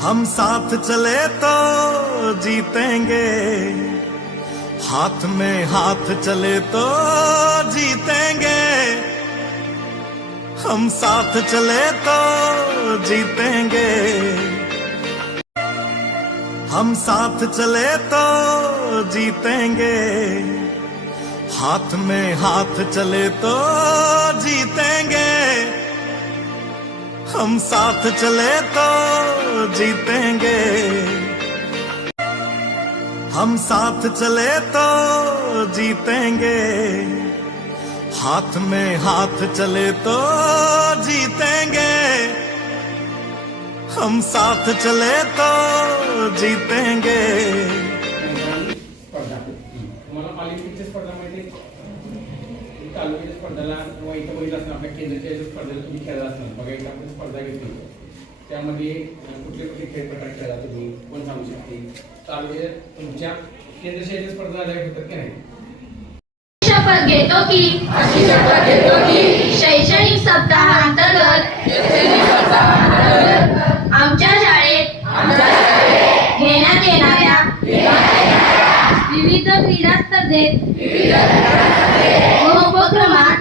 हम साथ चले तो जीतेंगे, हाथ में हाथ चले तो जीतेंगे। हम साथ चले तो जीतेंगे, हम साथ चले तो जीतेंगे। हाथ में हाथ चले तो जीतेंगे, हम साथ चले तो जीतेंगे। हम साथ चले तो जीतेंगे, हाथ में हाथ चले तो जीतेंगे। हम साथ चले तो जीतेंगे। तुम्हाला पालिकेच्या स्पर्धामध्ये तालुक्याच्या स्पर्धेला किंवा इथं बघितलं असणार आपल्या केंद्राच्या स्पर्धेला तुम्ही खेळला असणार बघा इथं आपण स्पर्धा घेतली त्यामध्ये कुठले कुठले खेळ प्रकार खेळला तुम्ही कोण सांगू शकते तालुक्यात तुमच्या केंद्राच्या स्पर्धा आल्या होतात की नाही? शपथ घेतो की शैक्षणिक सप्ताहांतर्गत आमच्या शाळेत घेण्यात येणाऱ्या विविध क्रीडा स्पर्धेत व उपक्रमात